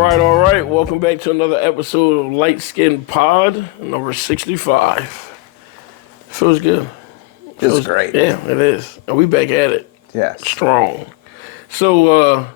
All right. Welcome back to another episode of Light Skin Pod, number 65. Feels good. Feels great. Yeah, it is. And we back at it. Yes. Strong. So,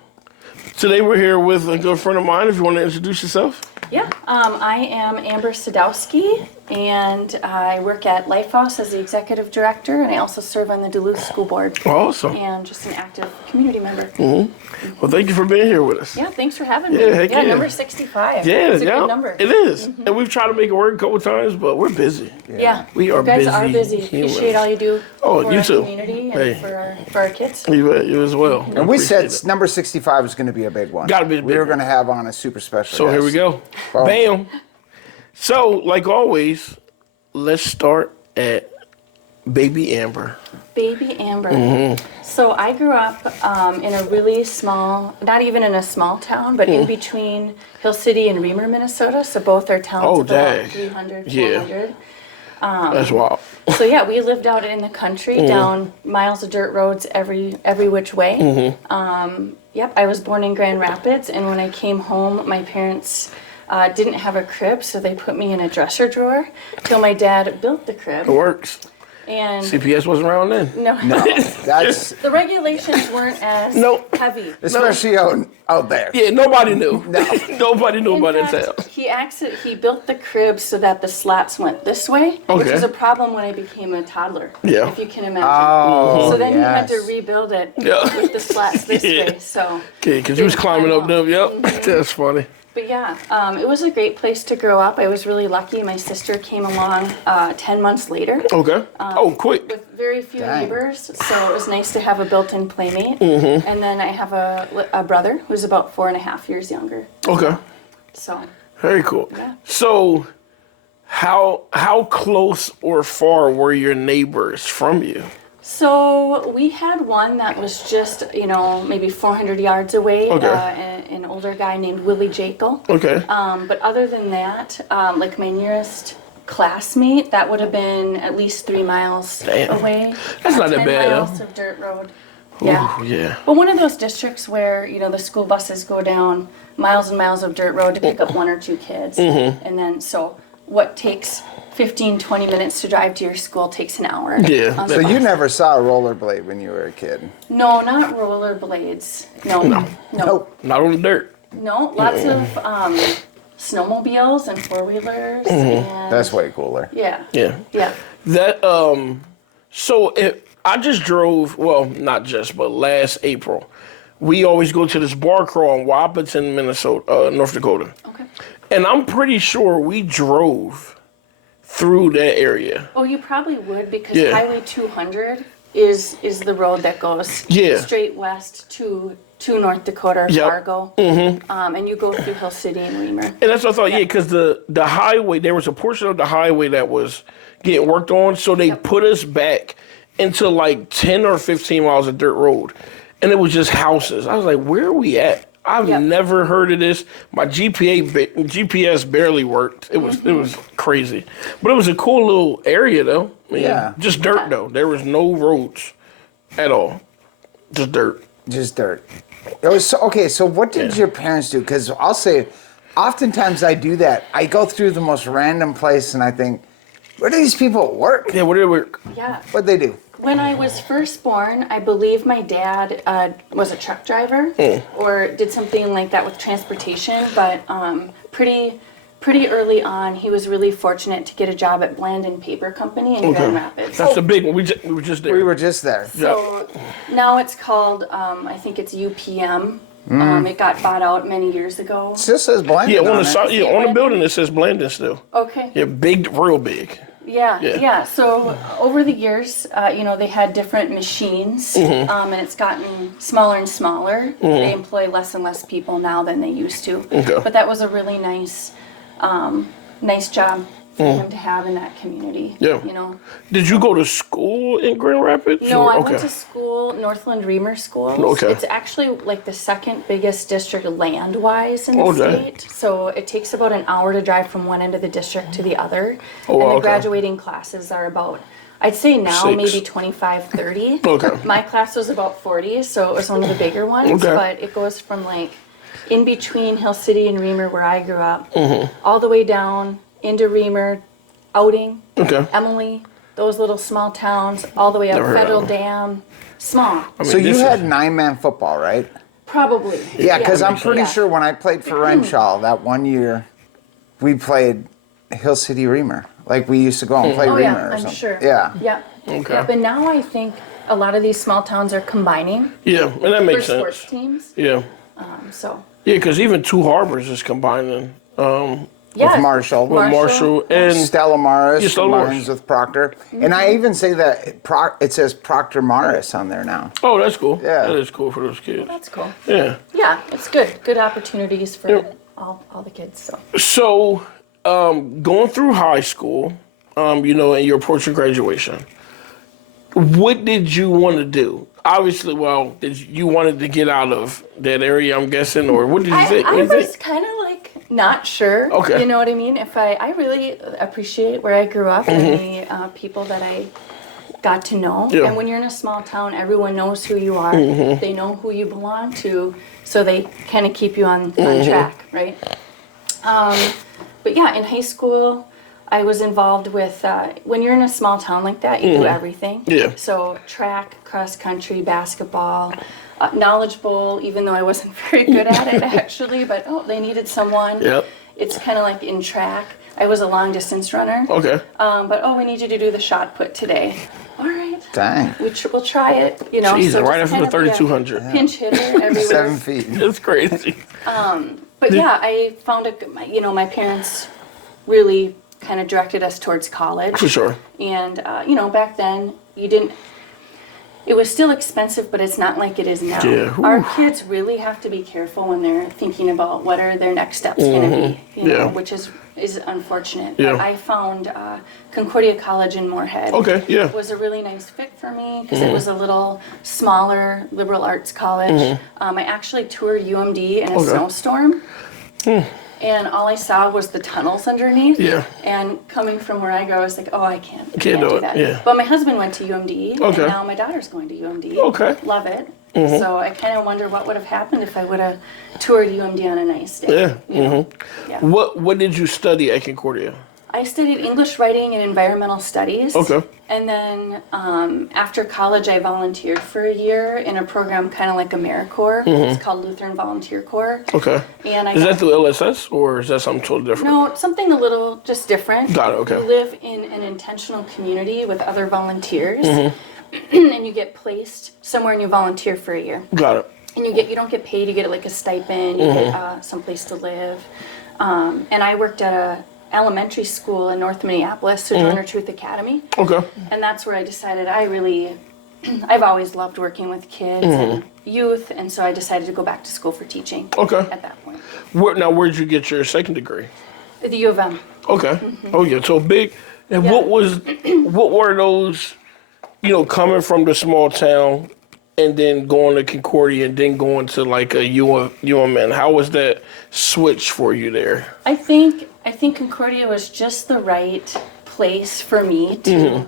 today we're here with a good friend of mine. If you want to introduce yourself. Yeah, I am Amber Sadowski, and I work at Life House as the executive director, and I also serve on the Duluth School Board. Awesome. And just an active community member. Mm-hmm. Well, thank you for being here with us. Yeah, thanks for having me. Heck yeah. Number 65. Yeah, it's a good number. It is. Mm-hmm. And we've tried to make it work a couple times, but we're busy. Yeah. We are busy. busy. You guys are busy. Humans. Appreciate all you do for you our too. community and for our kids. You as well. And we said number 65 was going to be a big one. Gotta be a big We were one. going to have on a super special So guest. here we go. Boom. Bam. So, like always, let's start at Baby Amber. Baby Amber. So I grew up in a really small, not even in a small town, but in between Hill City and Remer, Minnesota. So both are towns of about 300, 400. That's wild. So yeah, we lived out in the country, down miles of dirt roads every which way. Yep, I was born in Grand Rapids, and when I came home, my parents didn't have a crib, so they put me in a dresser drawer till my dad built the crib. It works. And CPS wasn't around then. no, That's the regulations weren't as heavy. especially out there. Yeah, nobody knew. No. Nobody knew In about that fact, town. he built the crib so that the slats went this way, which Okay. was a problem when I became a toddler. Yeah. If you can imagine. Oh, So then you had to yes. rebuild it Yeah. with the slats this Yeah. way. So. Okay, because you was climbing up them. Yep. That's funny. But yeah, it was a great place to grow up. I was really lucky. My sister came along 10 months later. Okay. Quick. With very few Dang. neighbors, so it was nice to have a built-in playmate. And then I have a brother who's about 4.5 years younger. Okay. So Very cool. Yeah. So, how close or far were your neighbors from you? So we had one that was just, maybe 400 yards away, Okay. an older guy named Willie Jekyll. Okay. But other than that, like my nearest classmate, that would have been at least 3 miles away. That's not that 10 bad, miles though. of dirt road. Yeah. Ooh, yeah. But one of those districts where, the school buses go down miles and miles of dirt road to pick up 1 or 2 kids. And then, so what takes 15, 20 minutes to drive to your school takes an hour. Yeah. on the So you bus. never saw a rollerblade when you were a kid? No, not rollerblades. No. Nope. Not on the dirt. No, lots of snowmobiles and four-wheelers. And That's way cooler. Yeah. Yeah. Yeah. That I just drove, well, not just, but last April. We always go to this bar crawl in Wapaton, Minnesota, North Dakota. Okay. And I'm pretty sure we drove through that area. Oh, you probably would because Yeah. Highway 200 is the road that goes straight west to North Dakota or Yep. Fargo. And you go through Hill City and Remer. And that's what I thought, because the highway, there was a portion of the highway that was getting worked on, so they put us back into like 10 or 15 miles of dirt road. And it was just houses. I was like, where are we at? I've never heard of this. My GPS barely worked. It was crazy. But it was a cool little area, though. I mean, just dirt, though. There was no roads at all. Just dirt. Just dirt. It was so what did your parents do? Because I'll say, oftentimes I do that. I go through the most random place and I think, where do these people work? Yeah, where did it work? Yeah. What'd they do? When I was first born, I believe my dad was a truck driver or did something like that with transportation. But pretty early on, he was really fortunate to get a job at Blandon Paper Company in Grand Rapids. That's the big one. We were just there. We were just there. So now it's called, I think it's UPM. It got bought out many years ago. It still says blind. Yeah, on the it. side, on the building it says Blandon still. Okay. Yeah, big, real big. Yeah. So over the years, they had different machines, and it's gotten smaller and smaller. They employ less and less people now than they used to. Okay. But that was a really nice job for him to have in that community. Yeah. Did you go to school in Grand Rapids? No, or- I went to school, Northland Remer Schools. Okay. It's actually like the second biggest district land-wise in the Okay. state. So it takes about an hour to drive from one end of the district to the other. Oh, wow, and the okay. graduating classes are about, I'd say now 6. maybe 25, 30. Okay. My class was about 40, so it was one of the bigger ones. Okay. But it goes from like in between Hill City and Remer, where I grew up, all the way down into Remer, Outing, Okay. Emily, those little small towns, all the way up Never heard of Federal them. Dam, small. I mean, So you this had is- 9-man football, right? Probably. Yeah, because I'm makes pretty sense. sure when I played for Renshaw that one year, we played Hill City Remer. Like we used to go and play Oh Remer yeah, or I'm something. sure. Yeah. Yep. Okay. Yep. And now I think a lot of these small towns are combining Yeah, and that for makes sports sense. teams. Yeah. So Yeah, because even Two Harbors is combining. yeah, With Marshall. With Marshall and Stella Morris, Yeah, Stella Morris. Martin's with Proctor. And I even say that it says Proctor Morris on there now. oh, that's cool. Yeah. That is cool for those kids. that's cool. Yeah. Yeah, it's good. Good opportunities for Yep. all the kids. So So, going through high school, and you're approaching graduation, what did you want to do? Obviously, you wanted to get out of that area, I'm guessing, or what did you think? I What do you was think? kind of like not sure. Okay. You know what I mean? If I really appreciate where I grew up and the people that I got to know. Yeah. And when you're in a small town, everyone knows who you are. They know who you belong to, so they kind of keep you on track, right? But yeah, in high school, I was involved with, when you're in a small town like that, you do everything. Yeah. So track, cross country, basketball, Knowledge Bowl, even though I wasn't very good at it actually, but they needed someone. Yep. It's kind of like in track. I was a long distance runner. Okay. But we need you to do the shot put today. All right. Dang. We'll try it. Jesus, so right just after the kind of be a 3,200. pinch hitter everywhere. 7 feet. That's crazy. But yeah, I found my parents really kind of directed us towards college. For sure. And, back then, it was still expensive, but it's not like it is now. Yeah. Our kids really have to be careful when they're thinking about what are their next steps going to be, Yeah. which is unfortunate. Yeah. But I found Concordia College in Moorhead. Okay, yeah. Was a really nice fit for me because it was a little smaller liberal arts college. I actually toured UMD in a snowstorm. And all I saw was the tunnels underneath. Yeah. And coming from where I go, I was like, I can't Can't do it, that. yeah. But my husband went to UMD, Okay. and now my daughter's going to UMD. Okay. Love it. So I kind of wonder what would have happened if I would have toured UMD on a nice day. Yeah. Yeah. What did you study at Concordia? I studied English writing and environmental studies. Okay. And then after college, I volunteered for a year in a program kind of like AmeriCorps. It's called Lutheran Volunteer Core. Okay. And I Is got- that through LSS or is that something totally different? No, something a little just different. Got it, okay. You live in an intentional community with other volunteers, and you get placed somewhere and you volunteer for a year. Got it. And you don't get paid, you get like a stipend, you get someplace to live. And I worked at a elementary school in North Minneapolis, Sojourner Truth Academy. Okay. And that's where I decided I've always loved working with kids and youth, and so I decided to go back to school for teaching Okay. at that point. Where'd you get your second degree? At the U of M. Okay. Oh yeah. So big. And Yeah. what were those? Coming from the small town, and then going to Concordia, and then going to like a UMN. How was that switch for you there? I think Concordia was just the right place for me to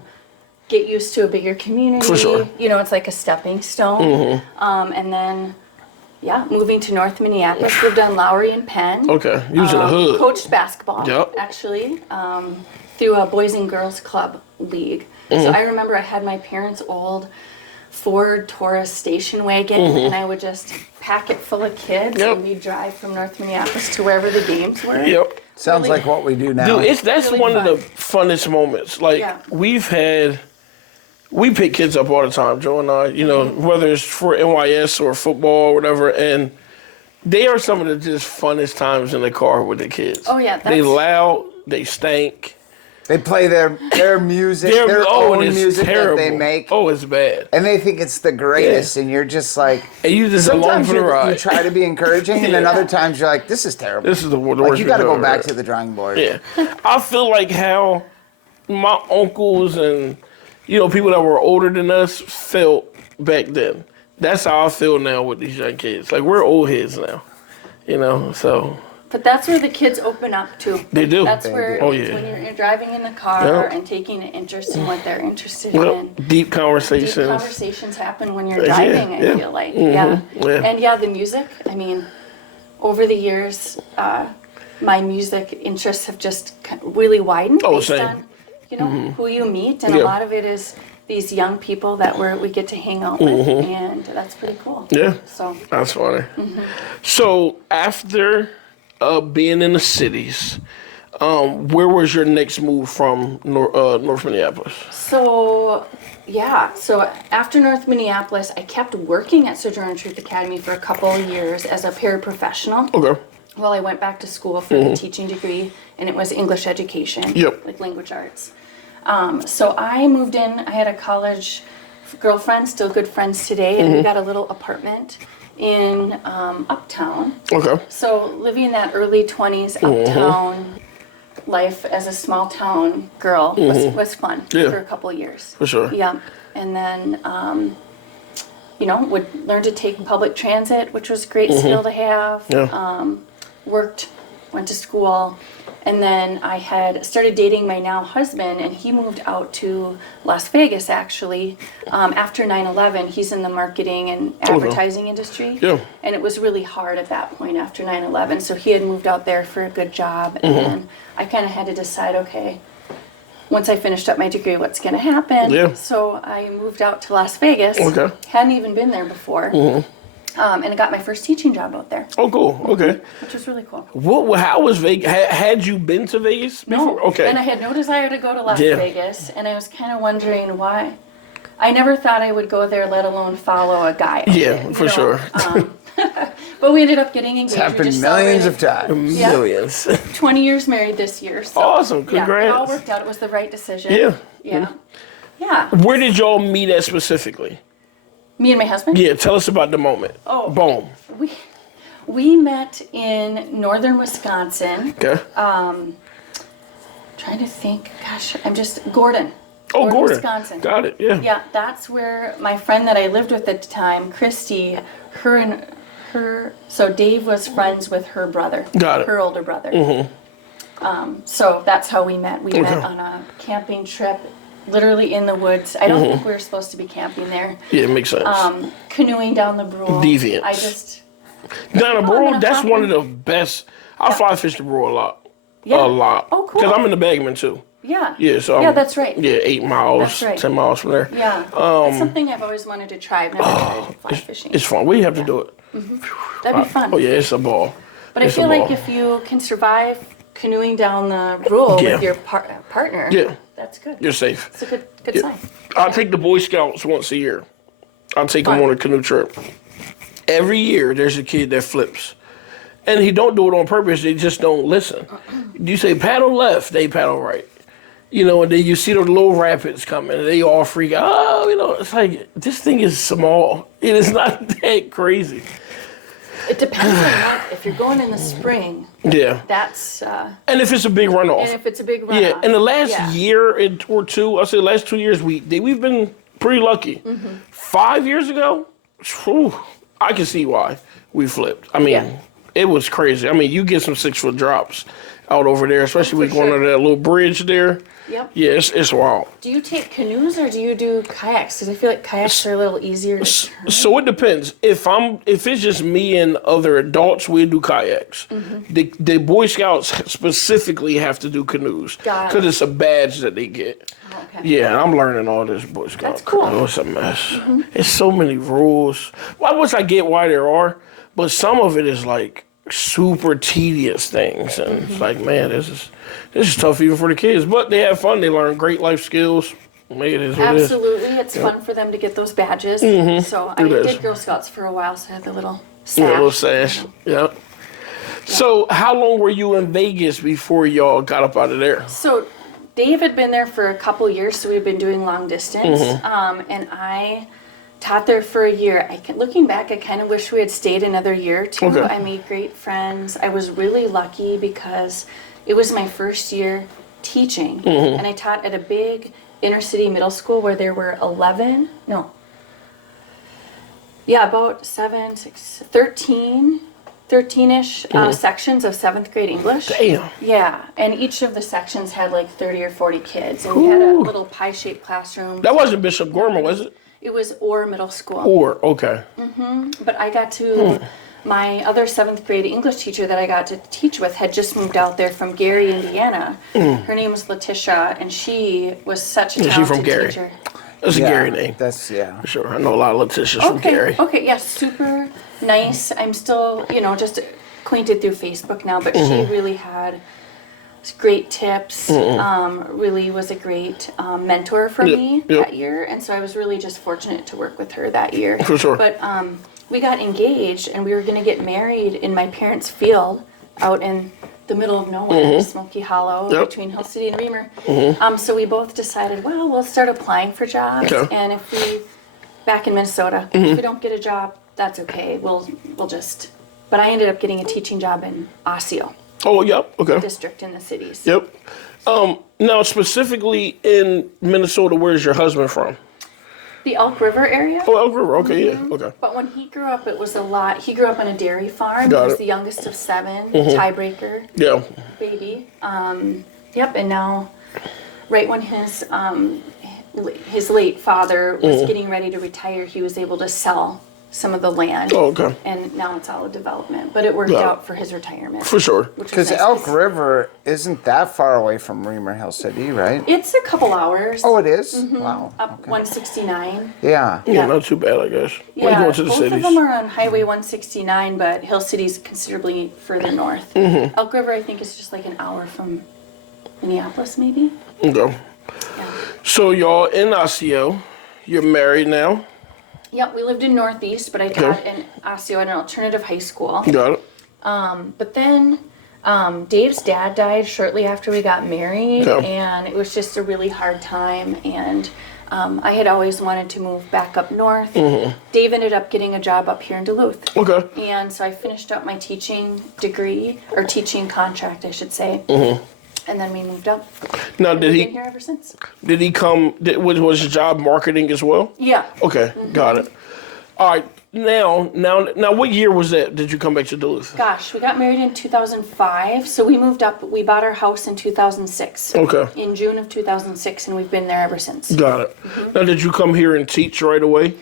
get used to a bigger community. For sure. It's like a stepping stone. And then, moving to North Minneapolis, lived on Lowry and Penn. Okay. You was in the hood. Coached basketball, Yep. actually, through a Boys and Girls Club league. So I remember I had my parents' old Ford Taurus station wagon, and I would just pack it full of kids, Yep. and we'd drive from North Minneapolis to wherever the games were. Yep. Sounds Really- like what we do now. Dude, that's really one of the fun. funnest moments. Like Yeah. we pick kids up all the time, Joe and I. Whether it's for NYS or football or whatever, and they are some of the just funnest times in the car with the kids. Oh, yeah, they that's- loud, they stank. They play their music, their and own it's music terrible. that they make. Oh, it's bad. And they think it's the greatest, and you're just like, And you just along sometimes for the you ride. try to be encouraging, and then Yeah. other times you're like, this is terrible. This is the worst. Like, you got to go we've back ever to had. the drawing board. Yeah, I feel like how my uncles and people that were older than us felt back then. That's how I feel now with these young kids. Like we're old heads now, So But that's where the kids open up to. they do. That's where Oh, it's yeah. when you're driving in the car Yep. and taking an interest in what they're interested Well, in. deep Deep conversations. conversations happen when you're Yeah, driving, yeah. I feel like. Yeah. And the music, over the years, my music interests have just really widened based same. on, who you meet. And Yeah. a lot of it is these young people that we get to hang out with. And that's pretty cool. Yeah. So, That's funny. So after being in the cities, where was your next move from North Minneapolis? so after North Minneapolis, I kept working at Sojourner Truth Academy for a couple of years as a paraprofessional. Okay. Well, I went back to school for the teaching degree, and it was English education, Yep. like language arts. So I moved in. I had a college girlfriend, still good friends today, and we got a little apartment in Uptown. Okay. So living that early 20s Uptown life as a small town girl was fun for a couple of years. For sure. Yeah. And then, would learn to take public transit, which was a great skill to have. Yeah. Worked, went to school, and then I had started dating my now husband, and he moved out to Las Vegas actually after 9/11. He's in the marketing and advertising industry, Yeah. and it was really hard at that point after 9/11. So he had moved out there for a good job, and then I kind of had to decide, okay, once I finished up my degree, what's going to happen? Yeah. So I moved out to Las Vegas. Okay. Hadn't even been there before. And I got my first teaching job out there, Oh, cool. Okay. which was really cool. How was Vegas? Had you been to Vegas before? No. Okay. And I had no desire to go to Las Yeah. Vegas, and I was kind of wondering why. I never thought I would go there, let alone follow a guy. out Yeah, there, for sure. But we ended up getting engaged. It's happened millions of times. Yeah. Millions. 20 years married this year. So, Awesome. Yeah, it Congrats. all worked out. It was the right decision. Yeah. Yeah. Yeah. Where did y'all meet at specifically? Me and my husband? Yeah, tell us about the moment. Oh. Boom. We met in northern Wisconsin. Okay. Trying to think. Gosh, Gordon. Oh, Gordon. Wisconsin. Got it. Yeah. Yeah, that's where my friend that I lived with at the time, Christy, so Dave was friends with her brother. Got it. Her older brother. So that's how we met. We met on a camping trip, literally in the woods. I don't think we were supposed to be camping there. Yeah, it makes sense. Canoeing down the Brule. Deviants. Down the Brule, that's one of the best. I fly fish the Brule a lot. Yeah. A lot. Oh, cool. Because I'm in the Bagman too. Yeah. Yeah, so yeah, that's right. Yeah, 8 miles, That's right. 10 miles from there. Yeah. It's something I've always wanted to try. I've never tried fly fishing. It's fun. We have to do it. That'd be fun. Oh yeah, it's a ball. But I feel like if you can survive canoeing down the Brule with your partner, that's good. You're safe. It's a good sign. I take the Boy Scouts once a year. I take them on a canoe trip. Every year, there's a kid that flips. And he don't do it on purpose. They just don't listen. You say paddle left, they paddle right. And then you see the little rapids coming, and they all freak out. Oh, it's like, this thing is small. It is not that crazy. It depends on what. If you're going in the spring, Yeah. that's. And if it's a big runoff. And if it's a big runoff. Yeah, in the last year or two, I'll say the last 2 years, we've been pretty lucky. 5 years ago, whew, I can see why we flipped. I mean, it was crazy. I mean, you get some 6-foot drops out over there, especially we going under that little bridge there. Yep. Yeah, it's wild. Do you take canoes or do you do kayaks? Because I feel like kayaks are a little easier to turn. So it depends. If it's just me and other adults, we do kayaks. The Boy Scouts specifically have to do canoes Got it. because it's a badge that they get. Okay. Yeah, and I'm learning all this Boy Scout. That's cool. Oh, it's a mess. It's so many rules. Well, I wish I get why there are, but some of it is like super tedious things, and it's like, man, this is tough even for the kids. But they have fun. They learn great life skills. Maybe it is what it is. Absolutely. It's fun for them to get those badges. So I It is. did Girl Scouts for a while, so I had the little sash. Yeah, a little sash. Yeah. So how long were you in Vegas before y'all got up out of there? So Dave had been there for a couple years, so we've been doing long distance. And I taught there for a year. Looking back, I kind of wish we had stayed another year or two. Okay. I made great friends. I was really lucky because it was my first year teaching. And I taught at a big inner city middle school where there were 13-ish sections of 7th grade English. Damn. Yeah, and each of the sections had like 30 or 40 kids. And we had a little pie-shaped classroom. That wasn't Bishop Gorman, was it? It was Orr Middle School. Or okay. But I got to my other 7th grade English teacher that I got to teach with had just moved out there from Gary, Indiana. Her name was Letitia, and she was such a Is she talented from Gary? teacher. That's a Gary name. That's For sure. I know a lot of Letitias from Gary. Okay, yeah, super nice. I'm still, just acquainted through Facebook now, but she really had great tips. Really was a great mentor for me that year, and so I was really just fortunate to work with her that year. For sure. But we got engaged, and we were going to get married in my parents' field out in the middle of nowhere, Smoky Hollow, between Hill City and Remer. So we both decided, well, we'll start applying for jobs, and if we, back in Minnesota, if we don't get a job, that's okay. We'll just. But I ended up getting a teaching job in Osseo. Oh, yep. Okay. District in the cities. Yep. Now, specifically in Minnesota, where's your husband from? The Elk River area. Oh, Elk River. Okay, yeah. Okay. But when he grew up, it was a lot. He grew up on a dairy farm. Got He was it. the youngest of 7, tiebreaker Yeah. baby. Yep. And now, right when his late father was getting ready to retire, he was able to sell some of the land. Oh, okay. And now it's all a development. But it worked out for his retirement. For sure. Which was because nice, Elk River isn't that far away from Remer Hill City, right? It's a couple hours. Oh, it is? Wow. Up Okay. 169. Yeah. Yeah, not too bad, I guess. Like Yeah, going to the both cities. of them are on Highway 169, but Hill City's considerably further north. Elk River, I think, is just like an hour from Minneapolis, maybe. Okay. Yeah. So y'all in Osseo, you're married now. Yep, we lived in Northeast, but I taught in Osseo at an alternative high school. Got it. But then Dave's dad died shortly after we got married, Okay. and it was just a really hard time. And I had always wanted to move back up north. Dave ended up getting a job up here in Duluth. Okay. And so I finished up my teaching degree, or teaching contract, I should say. And then we moved up. Now, did We've been he here ever since. come? Was his job marketing as well? Yeah. Okay, got it. All right. Now, what year was that? Did you come back to Duluth? Gosh, we got married in 2005, so we moved up. We bought our house in 2006. Okay. In June of 2006, and we've been there ever since. Got it. Now, did you come here and teach right away?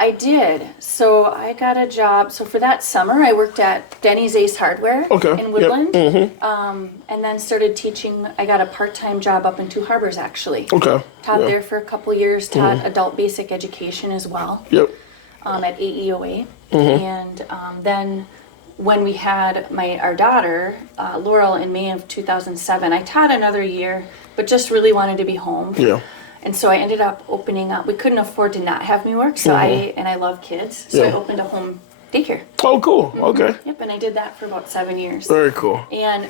I did. So I got a job. So for that summer, I worked at Denny's Ace Hardware in Woodland, and then started teaching. I got a part-time job up in Two Harbors, actually. Okay. Taught there for a couple years. Taught adult basic education as well. Yep. At AEOA, and then when we had our daughter Laurel in May of 2007, I taught another year, but just really wanted to be home. Yeah. And so I ended up opening up. We couldn't afford to not have me work, so I love kids, so I opened a home daycare. Oh, cool. Okay. Yep, and I did that for about 7 years. Very cool. And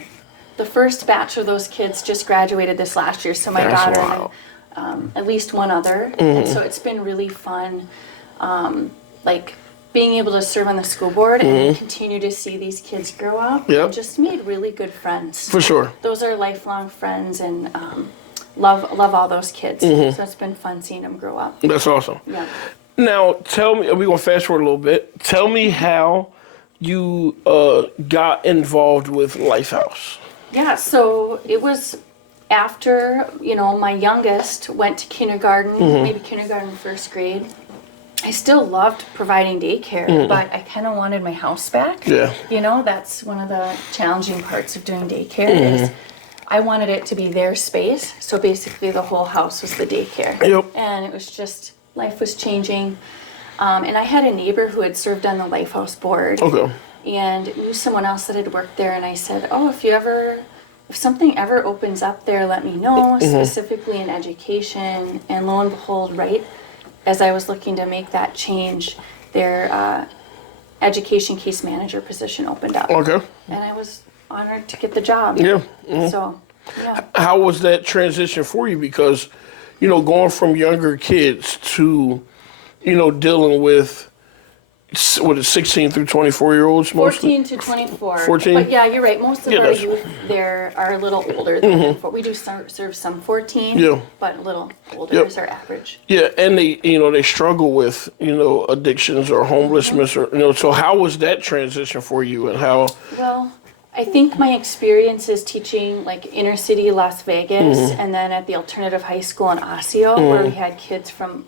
the first batch of those kids just graduated this last year, so my That's daughter wild. and at least one other. And so it's been really fun, like being able to serve on the school board and continue to see these kids grow up. Yep. And just made really good friends. For sure. Those are lifelong friends, and love all those kids. So it's been fun seeing them grow up. That's awesome. Yeah. Now, tell me, we're going to fast forward a little bit. Tell me how you got involved with Life House. Yeah, so it was after, my youngest went to kindergarten, maybe kindergarten, first grade. I still loved providing daycare, but I kind of wanted my house back. Yeah. That's one of the challenging parts of doing daycare is I wanted it to be their space. So basically the whole house was the daycare. Yep. And it was just, life was changing. And I had a neighbor who had served on the Life House board. Okay. And knew someone else that had worked there, and I said, oh, if something ever opens up there, let me know, specifically in education. And lo and behold, right as I was looking to make that change, their education case manager position opened up. Okay. And I was honored to get the job. Yeah. So, yeah. How was that transition for you? Because, going from younger kids to, dealing with, 16 through 24-year-olds mostly? 14 to 24. 14? But yeah, you're right. Most of our that's- youth there are a little older than 24. We do serve some 14, Yeah. but a little older Yep. is our average. Yeah, and they struggle with, addictions or homelessness or, so how was that transition for you and how? Well, I think my experience is teaching like inner city Las Vegas and then at the alternative high school in Osseo where we had kids from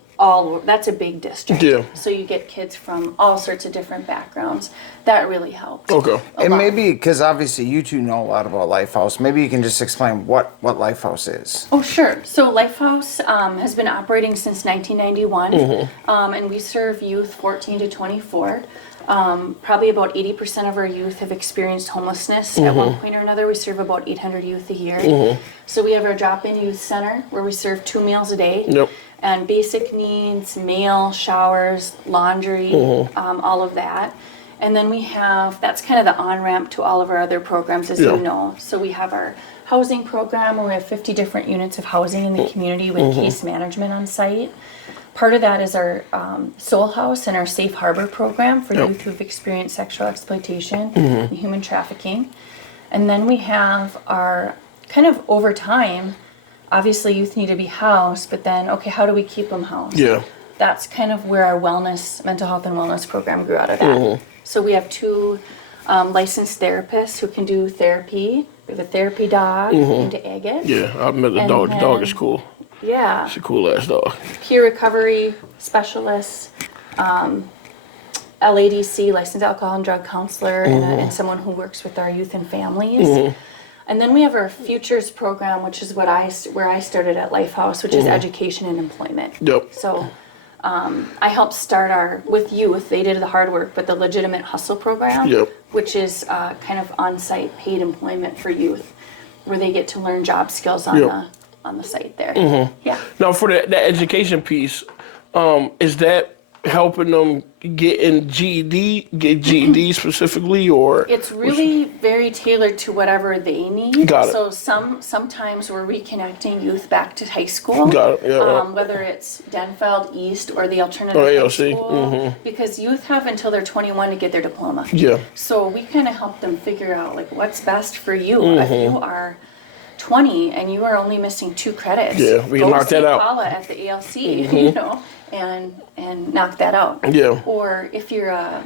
that's a big district. Yeah. So you get kids from all sorts of different backgrounds. That really helped. Okay. a And lot. maybe, because obviously you two know a lot about Life House, maybe you can just explain what Life House is. Oh, sure. So Life House has been operating since 1991, and we serve youth 14 to 24. Probably about 80% of our youth have experienced homelessness at one point or another. We serve about 800 youth a year. So we have our drop-in youth center where we serve 2 meals a day. Yep. And basic needs, meal, showers, laundry, all of that. And then we have, that's kind of the on-ramp to all of our other programs, as Yeah. you know. So we have our housing program where we have 50 different units of housing in the community with case management on site. Part of that is our Soul House and our Safe Harbor program for Yep. youth who've experienced sexual exploitation and human trafficking. And then we have our, kind of over time, obviously youth need to be housed, but then, okay, how do we keep them housed? Yeah. That's kind of where our mental health and wellness program grew out of that. So we have 2 licensed therapists who can do therapy. We have a therapy dog named Agate. Yeah, I met the And dog. The dog then- is cool. Yeah. It's a cool ass dog. Peer recovery specialists, LADC, licensed alcohol and drug counselor, and someone who works with our youth and families. And then we have our Futures program, which is where I started at Life House, which is education and employment. Yep. So I helped start with youth. They did the hard work, but the Legitimate Hustle program, Yep. which is kind of on-site paid employment for youth, where they get to learn job skills on Yep. the site there. Yeah. Now, for the education piece, is that helping them get GED specifically, or It's really very tailored to whatever they need. Got it. So sometimes we're reconnecting youth back to high school. Got it, yeah. Whether it's Denfeld East or the alternative Or high ALC, school, because youth have until they're 21 to get their diploma. Yeah. So we kind of help them figure out like what's best for you. If Mm-hmm. you are 20 and you are only missing 2 credits, Yeah, we go knock see that out. Paula at the ALC, you know, and knock that out. Yeah. Or if you're a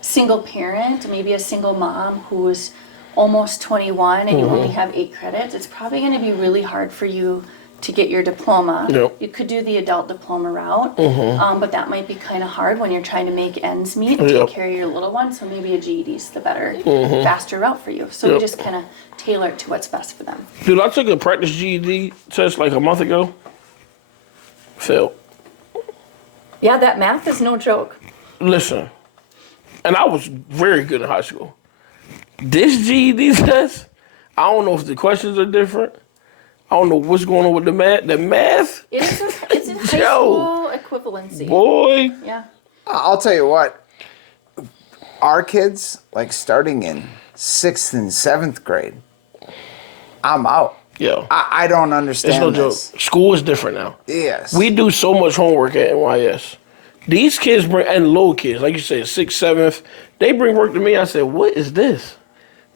single parent, maybe a single mom who's almost 21 and you only have 8 credits, it's probably going to be really hard for you to get your diploma. Yep. You could do the adult diploma route, but that might be kind of hard when you're trying to make ends meet and Yep. take care of your little one. So maybe a GED is the better, faster route for you. So we Yep. just kind of tailor it to what's best for them. Dude, I took a practice GED test like a month ago. Failed. Yeah, that math is no joke. Listen, and I was very good in high school. This GED test, I don't know if the questions are different. I don't know what's going on with the math. The math, It's in high Joe. school equivalency. boy. Yeah. I'll tell you what, our kids, like starting in 6th and 7th grade, I'm out. Yeah. I don't It's understand no joke. this. School is different now. Yes. We do so much homework at NYS. These kids bring, and little kids, like you said, 6th, 7th, they bring work to me. I said, what is this?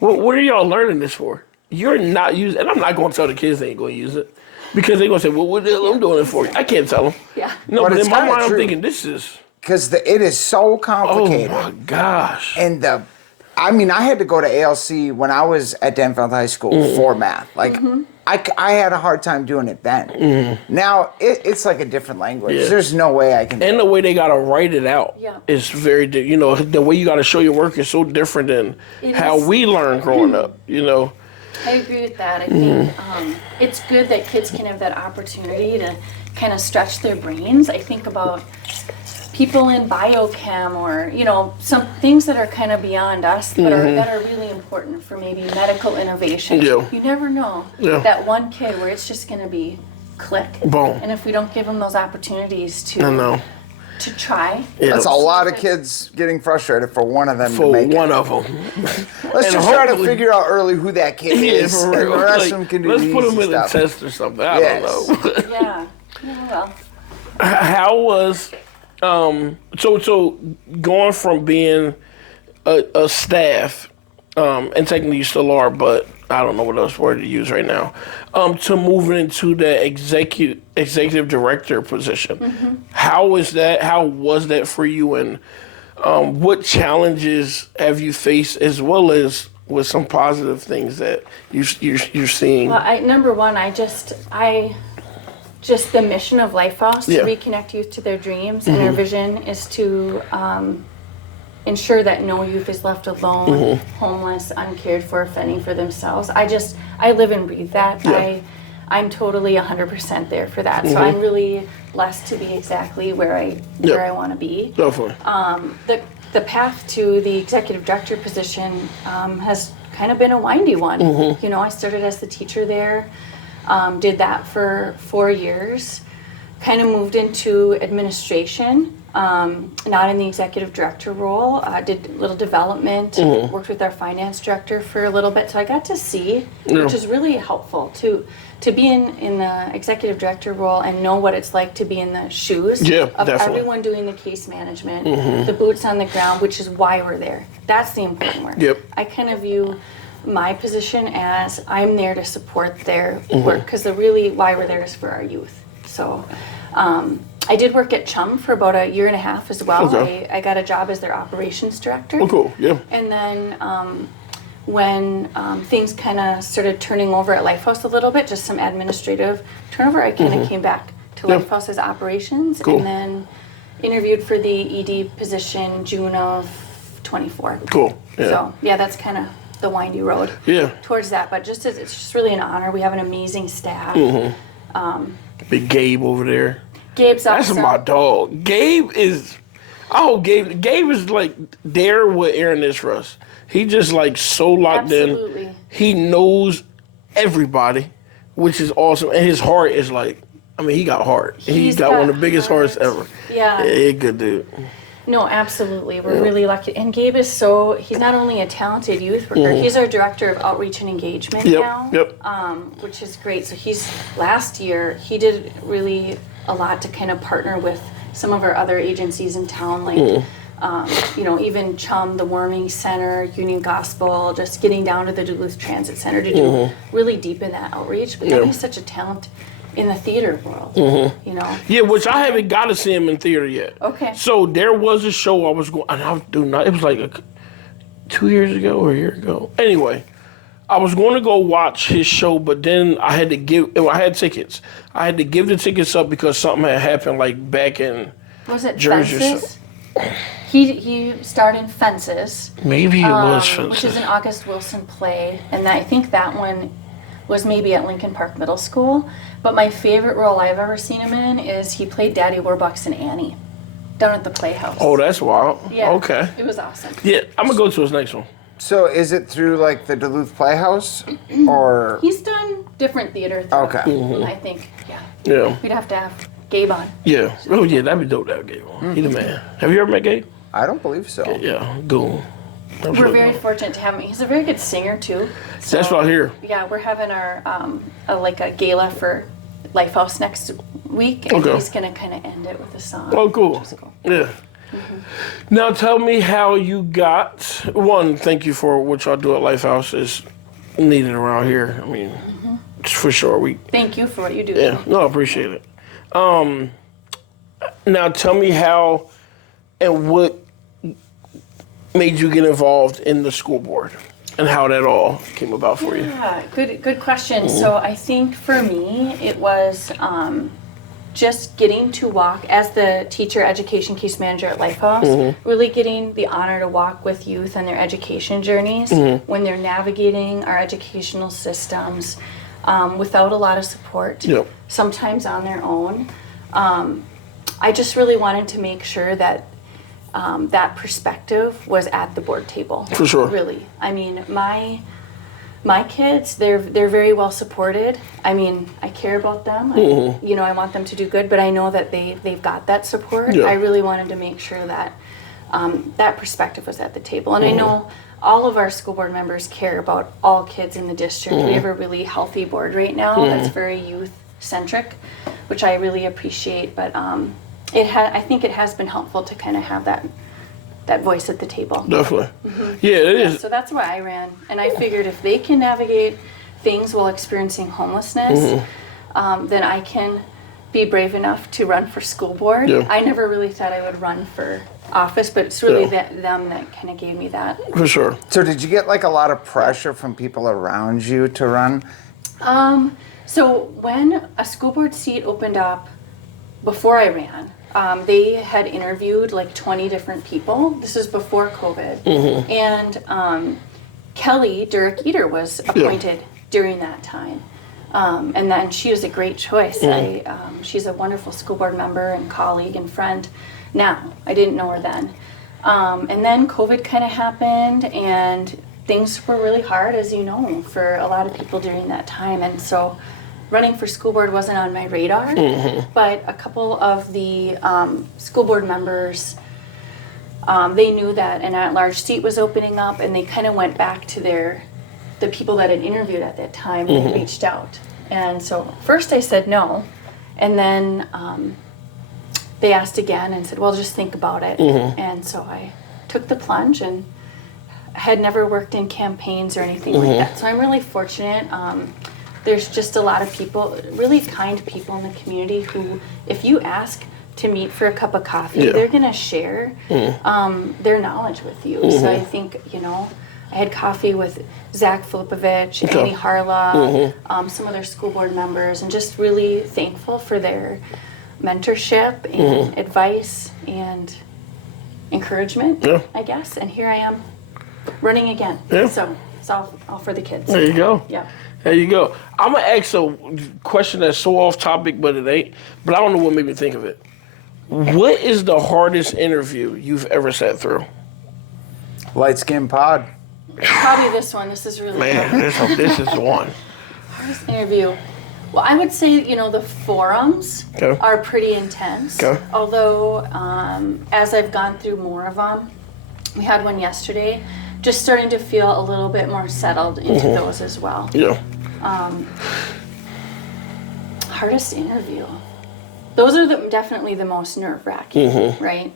What are y'all learning this for? You're not using, and I'm not going to tell the kids they ain't going to use it. Because they're going to say, well, what the hell I'm doing it for? I can't tell them. Yeah. No, But but it's in my kinda mind, I'm true. thinking, this is, Because it is so oh complicated. my gosh. And I had to go to ALC when I was at Denfeld High School for math. Like, I had a hard time doing it then. Now, it's like a different language. Yeah. There's no way I can. And the way they got to write it out Yeah. is very, you know, the way you got to show your work is so different than It how is. we learned growing up, you know. I agree with that. I think it's good that kids can have that opportunity to kind of stretch their brains. I think about people in biochem or, you know, some things that are kind of beyond us but that are really important for maybe medical innovation. Yeah. You never know Yeah. that one kid where it's just going to be click. Boom. And if we don't give them those opportunities I know. to try. Yeah. That's a lot of kids getting frustrated for one of them to For make one it. of them. Let's and just try to hopefully- figure out early who that kid Yeah, is. for And real. the rest Like, of them can do let's the put them easy in a stuff. test or something. I Yes. don't know. Yeah. Yeah, well. How was so going from being a staff, and technically you still are, but I don't know what else word to use right now, to moving into the executive director position. How was that for you, and what challenges have you faced, as well as with some positive things that you're seeing? Well, number one, just the mission of Life House to Yeah. reconnect youth to their dreams, and our vision is to ensure that no youth is left alone, homeless, uncared for, fending for themselves. I live and breathe that. Yeah. I'm totally 100% there for that. So I'm really blessed to be exactly where I want to be. Definitely. The path to the executive director position has kind of been a windy one. You know, I started as the teacher there, did that for 4 years, kind of moved into administration, not in the executive director role, did a little development, worked with our finance director for a little bit. So I got to see, which is really helpful to be in the executive director role and know what it's like to be in the shoes of definitely. everyone doing the case management, the boots on the ground, which is why we're there. That's the important work. Yep. I kind of view my position as I'm there to support their work, because really why we're there is for our youth. So I did work at Chum for about a year and a half as well. Okay. I got a job as their operations director. Oh, cool. Yeah. And then when things kind of started turning over at Life House a little bit, just some administrative turnover, I kind of came back to Life House as operations, Cool. and then interviewed for the ED position June of 24. Cool. Yeah. So yeah, that's kind of the windy road Yeah. towards that. But it's just really an honor. We have an amazing staff. Big Gabe over there. Gabe's That's awesome. my dog. Gabe is like there what Aaron is for us. He just like so locked Absolutely. in. He knows everybody, which is awesome. And his heart is like, I mean, he got heart. He's got one of the biggest hearts ever. Yeah. Yeah, good dude. No, absolutely. We're really lucky. And Gabe is he's not only a talented youth worker, he's our director of outreach and engagement now. Yep. Which is great. So last year, he did really a lot to kind of partner with some of our other agencies in town, like, you know, even Chum, the Warming Center, Union Gospel, just getting down to the Duluth Transit Center to do really deepen that outreach. But then he's such a talent in the theater world, you know. Yeah, which I haven't got to see him in theater yet. Okay. So there was a show I was going, and I was doing. It was like 2 years ago or a year ago. Anyway, I was going to go watch his show, but then I had tickets. I had to give the tickets up because something had happened, like back in Was it Jersey or Fences? He starred in Fences. maybe it was Fences. Which is an August Wilson play, and I think that one was maybe at Lincoln Park Middle School. But my favorite role I've ever seen him in is he played Daddy Warbucks in Annie, down at the Playhouse. Oh, that's wild. Yeah. Okay. It was awesome. Yeah, I'm gonna go to his next one. So is it through like the Duluth Playhouse or? He's done different theater. throughout, Okay. I think. Yeah. Yeah. We'd have to have Gabe on. Yeah. Oh yeah, that'd be dope to have Gabe on. He the man. Have you ever met Gabe? I don't believe so. Yeah, goon. We're very fortunate to have him. He's a very good singer too. So, That's what I hear. Yeah, we're having our a gala for Life House next week, and Okay. he's gonna kind of end it with a song. Oh, cool. Which is cool. Yeah. Now tell me how you got. One, thank you for what y'all do at Life House. Is needed around here. I mean, for sure. Thank you for what you do. Yeah. No, I appreciate it. Now tell me how and what made you get involved in the school board and how that all came about for you. Yeah, good question. So I think for me, it was just getting to walk as the teacher education case manager at Life House, really getting the honor to walk with youth on their education journeys when they're navigating our educational systems without a lot of support, Yep. sometimes on their own. I just really wanted to make sure that that perspective was at the board table. For sure. Really. I mean, my kids, they're very well supported. I mean, I care about them. I want them to do good, but I know that they've got that support. Yeah. I really wanted to make sure that that perspective was at the table. And I know all of our school board members care about all kids in the district. We have a really healthy board right now that's very youth-centric, which I really appreciate. But I think it has been helpful to kind of have that voice at the table. Definitely. Yeah, it is. So that's why I ran. And I figured if they can navigate things while experiencing homelessness, then I can be brave enough to run for school board. Yeah. I never really thought I would run for office, but it's really Yeah. them that kind of gave me that. For sure. So did you get like a lot of pressure from people around you to run? So when a school board seat opened up before I ran, they had interviewed like 20 different people. This was before COVID. And Kelly Durek Eater was appointed during that time. And then she was a great choice. She's a wonderful school board member and colleague and friend now. I didn't know her then. And then COVID kind of happened, and things were really hard, as you know, for a lot of people during that time. And so running for school board wasn't on my radar, but a couple of the school board members, they knew that an at-large seat was opening up, and they kind of went back to the people that had interviewed at that time and reached out. And so first I said no, and then they asked again and said, well, just think about it. And so I took the plunge, and I had never worked in campaigns or anything like that. So I'm really fortunate. There's just a lot of people, really kind people in the community who, if you ask to meet for a cup of coffee, they're going to share their knowledge with you. So I think, I had coffee with Zach Filipovich, Annie Harla, some other school board members, and just really thankful for their mentorship and advice and encouragement, I guess. And here I am running again. So it's all for the kids. There you go. Yeah. There you go. I'm going to ask a question that's so off topic, but it ain't. But I don't know what made me think of it. What is the hardest interview you've ever sat through? Light Skin Pod. Probably this one. This is really hard. This is the one. Hardest interview. Well, I would say, the forums are pretty intense. Although, as I've gone through more of them, we had one yesterday, just starting to feel a little bit more settled into those as well. Yeah. Hardest interview. Those are definitely the most nerve-wracking, right?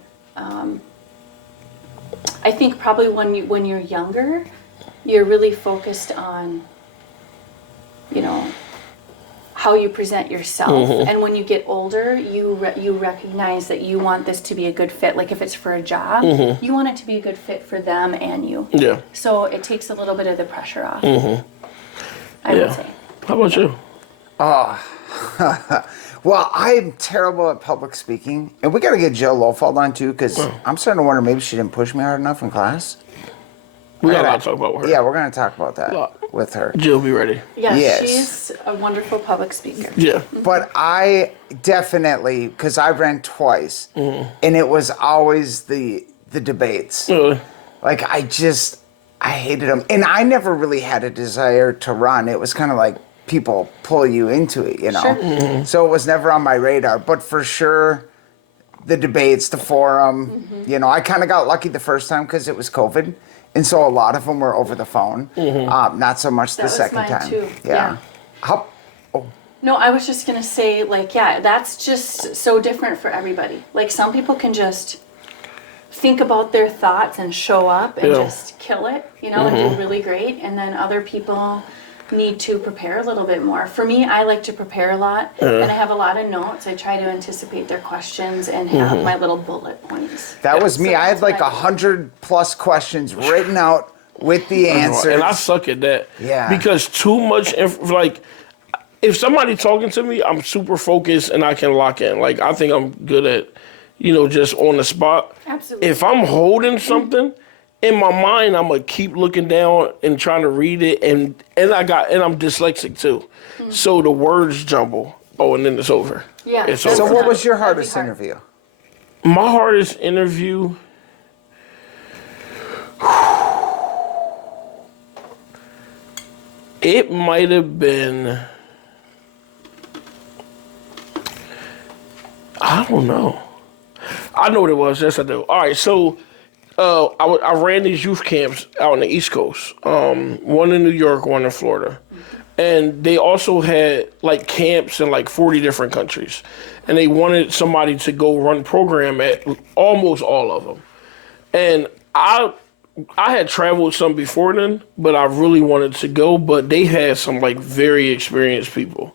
I think probably when you're younger, you're really focused on, how you present yourself. And when you get older, you recognize that you want this to be a good fit. Like if it's for a job, you want it to be a good fit for them and you. Yeah. So it takes a little bit of the pressure off, I would say. How about you? Well, I'm terrible at public speaking. And we got to get Jill Lofald on, too, because I'm starting to wonder maybe she didn't push me hard enough in class. We got a lot to talk about with her. Yeah, we're going to talk about that with her. Jill, be ready. Yeah, Yes. she's a wonderful public speaker. Yeah. But I definitely, because I ran twice, and it was always the debates. Like, I hated them. And I never really had a desire to run. It was kind of like people pull you into it, Sure. So it was never on my radar. But for sure, the debates, the forum, I kind of got lucky the first time because it was COVID. And so a lot of them were over the phone. Not so much the second mine time. too. Yeah. No, I was just going to say, that's just so different for everybody. Like, some people can just think about their thoughts and show up and just kill it, and do really great. And then other people need to prepare a little bit more. For me, I like to prepare a lot, and I have a lot of notes. I try to anticipate their questions and have my little bullet points. That was me. So I had like that's what I do. 100+ questions written out with the answers. And I suck at that. Yeah. Because too much, if somebody talking to me, I'm super focused and I can lock in. Like, I think I'm good at, just on the spot. Absolutely. If I'm holding something, in my mind, I'm gonna keep looking down and trying to read it, and I'm dyslexic too, so the words jumble. Oh, and then it's over. Yeah. It's So over. what was your That'd be hardest hard. interview? My hardest interview. It might have been. I don't know. I know what it was. Yes, I do. All right, so. I ran these youth camps out on the East Coast, one in New York, one in Florida. And they also had like camps in like 40 different countries. And they wanted somebody to go run program at almost all of them. And I had traveled some before then, but I really wanted to go, but they had some like very experienced people.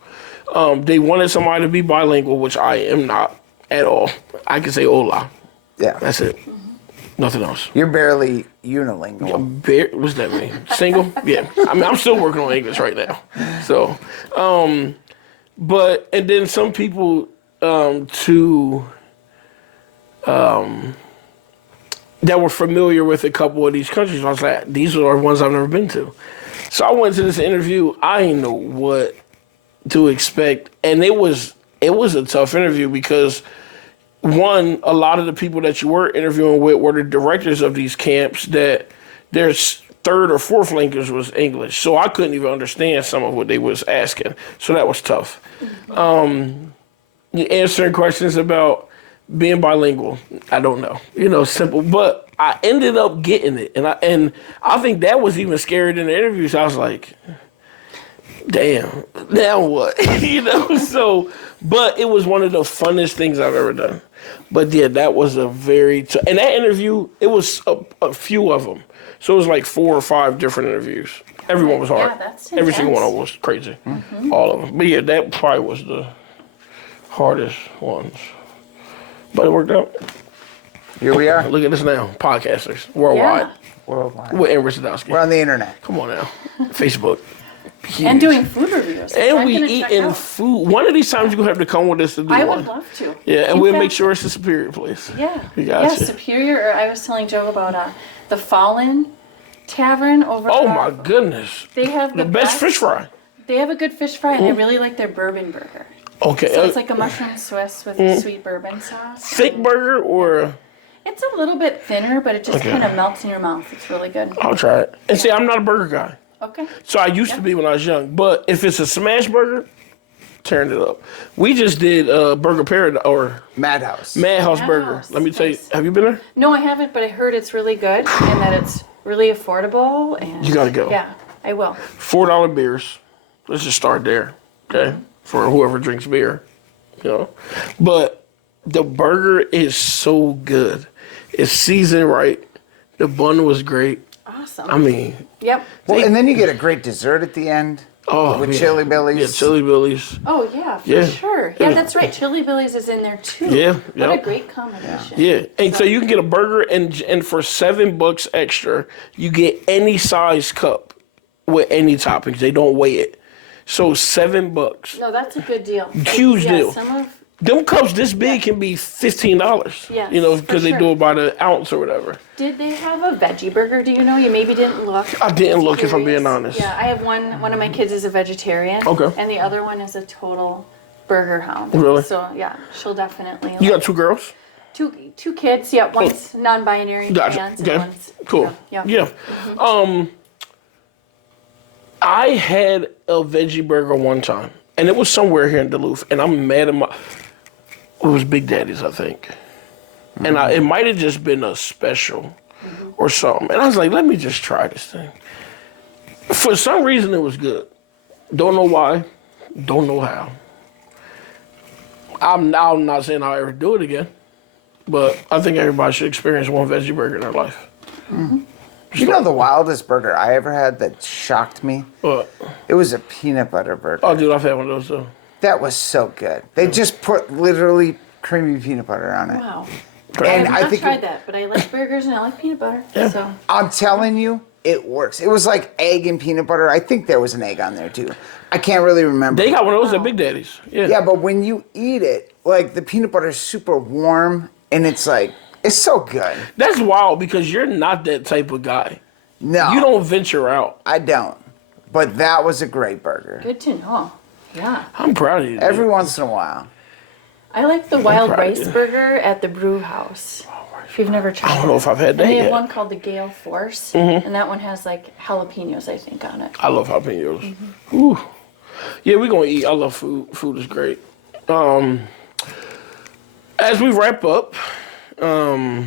They wanted somebody to be bilingual, which I am not at all. I can say hola. Yeah. That's it. Nothing else. You're barely unilingual. What's that mean? Single? Yeah. I mean, I'm still working on English right now. So, but, and then some people, that were familiar with a couple of these countries, I was like, these are ones I've never been to. So I went to this interview. I didn't know what to expect. And it was a tough interview because, one, a lot of the people that you were interviewing with were the directors of these camps that their third or fourth language was English. So I couldn't even understand some of what they was asking. So that was tough. Answering questions about being bilingual, I don't know. Simple. But I ended up getting it. And I think that was even scarier than the interviews. I was like, damn, now what? So, but it was one of the funnest things I've ever done. But yeah, that was a very and that interview, it was a few of them. So it was like 4 or 5 different interviews. Everyone was hard. Yeah, that's Every single one of intense. them was crazy. All of them. But yeah, that probably was the hardest ones. But it worked out. Here we are. Look at us now, podcasters worldwide. Yeah. Worldwide. With Remer Sadowski. We're on the internet. Come on now, Facebook. Huge. And doing food reviews. And I'm we gonna check eating out. food. One of these times you're gonna have to come with us to do I one. would love to. Yeah, and In we'll fact, make sure it's a superior place. Yeah. We got Yeah, you. Superior. Or I was telling Joe about the Fallen Tavern over. Oh my goodness. They have The best fish fry. They have a good fish fry, and I really like their bourbon burger. Okay. So it's like a mushroom Swiss with a sweet bourbon sauce. thick burger or It's a little bit thinner, but it just Okay. kind of melts in your mouth. It's really good. I'll try it. And see, I'm not a burger guy. Okay. So I used to be when I was young. But if it's a smash burger, turn it up. We just did Burger Paradise or Madhouse. Madhouse Madhouse. Burger. Let me tell you, Nice. have you been there? No, I haven't, but I heard it's really good and that it's really affordable. And You gotta go. Yeah, I will. $4 beers. Let's just start there. Okay? For whoever drinks beer. But the burger is so good. It's seasoned right. The bun was great. Awesome. I mean, Yep. Well, and then you get a great dessert at the end. With yeah. Chili Billies. Yeah, Chili Billies. Oh yeah, for Yeah. sure. Yeah, that's right. Chili Billies is in there too. Yeah, What a yep. great combination. Yeah, and so you can get a burger and for $7 extra, you get any size cup with any toppings. They don't weigh it. So $7. No, that's a good deal. Huge yeah, deal. Some of Them cups this big can be $15. Yes, because for they sure. do it by the ounce or whatever. Did they have a veggie burger? Do you know? You maybe didn't look. I didn't look, if I'm Curious. being honest. Yeah, I have one. One of my kids is a vegetarian. Okay. And the other one is a total burger hound. Really? So yeah, she'll definitely. You got 2 girls? two kids. Yeah, one's non-binary Gotcha. trans, Okay. and one's Cool. Yeah. I had a veggie burger one time, and it was somewhere here in Duluth, and I'm mad at it was Big Daddy's, I think. And it might have just been a special or something. And I was like, let me just try this thing. For some reason, it was good. Don't know why. Don't know how. I'm not saying I'll ever do it again, but I think everybody should experience one veggie burger in their life. You know the wildest burger I ever had that shocked me? But, It was a peanut butter burger. oh, dude, I've had one of those, too. That was so good. They just put literally creamy peanut butter on it. Wow. And I have I not think tried that, but I like burgers and I like peanut butter. Yeah. So I'm telling you, it works. It was like egg and peanut butter. I think there was an egg on there too. I can't really remember. They got one of those at Big Daddy's. Yeah. Yeah, but when you eat it, like the peanut butter is super warm and it's like, it's so good. That's wild because you're not that type of guy. No. You don't venture out. I don't. But that was a great burger. good to know. Yeah. I'm proud of you. dude. Every once in a while. I like the wild proud of rice you. burger at the brew house. If you've never tried I don't know if I've had that They have yet. one called the Gale Force, and that one has like jalapenos, I think, on it. I love jalapenos. Ooh. Yeah, we're going to eat. I love food. Food is great. As we wrap up, there's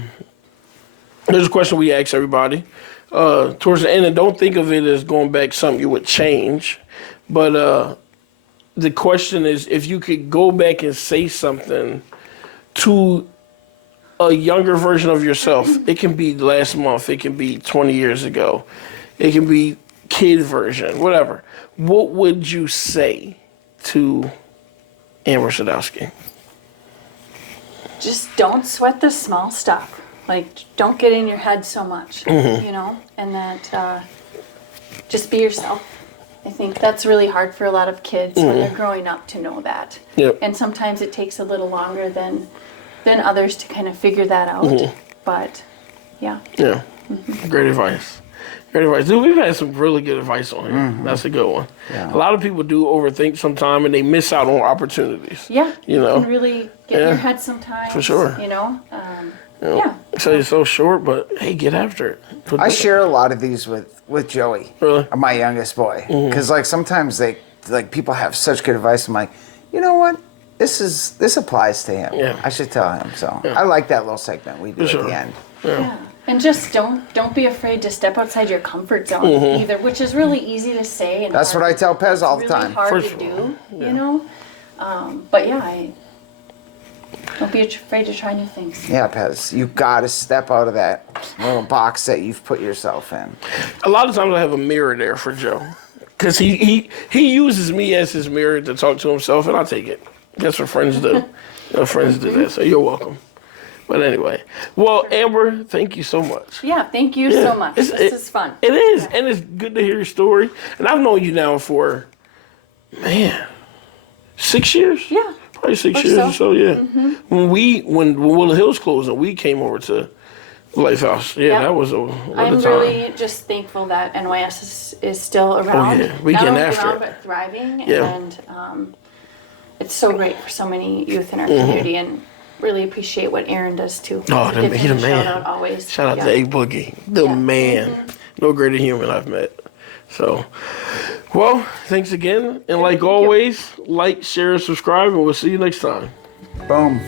a question we ask everybody. Towards the end, and don't think of it as going back something you would change, but the question is if you could go back and say something to a younger version of yourself. It can be last month. It can be 20 years ago. It can be kid version, whatever. What would you say to Remer Sadowski? Just don't sweat the small stuff. Like, don't get in your head so much, you know, and that just be yourself. I think that's really hard for a lot of kids when they're growing up to know that. Yep. And sometimes it takes a little longer than others to kind of figure that out. But, yeah. Yeah. Great advice. Great advice. Dude, we've had some really good advice on here. That's a good one. Yeah. A lot of people do overthink sometimes and they miss out on opportunities. Yeah. You know? can really get in your head sometimes. For sure. You know? Yeah. So it's so short, but hey, get after it. I share a lot of these with Joey, Really? my youngest boy, because like sometimes people have such good advice. I'm like, you know what? This applies to him. Yeah. I should tell him. So I like that little segment we do For at sure. the end. Yeah. And just don't be afraid to step outside your comfort zone either, which is really easy to say. And That's what I tell Pez all the really time. hard For to sure. do, you know. But yeah, don't be afraid to try new things. Yeah, Pez, you got to step out of that little box that you've put yourself in. A lot of times I have a mirror there for Joe. Because he uses me as his mirror to talk to himself, and I take it. That's what friends do. Friends do that, so you're welcome. But anyway, well, Amber, thank you so much. Yeah, thank you so much. This is fun. It is, and it's good to hear your story. And I've known you now for, 6 years? Yeah. Probably 6 Or years so. or so, yeah. When Willow Hills closed and we came over to Life House, Yep. that was a I'm time. really just thankful that NYS is still around. yeah. We Not getting only after around, it. but thriving. Yeah. And it's so great for so many youth in our community, and really appreciate what Aaron does too. Oh, Give he's him the a man. Shout out always. Shout out Yeah. to A Boogie, the Yeah. man. No greater human I've met. So, well, thanks again. And like always, like, share, subscribe, and we'll see you next time. Boom.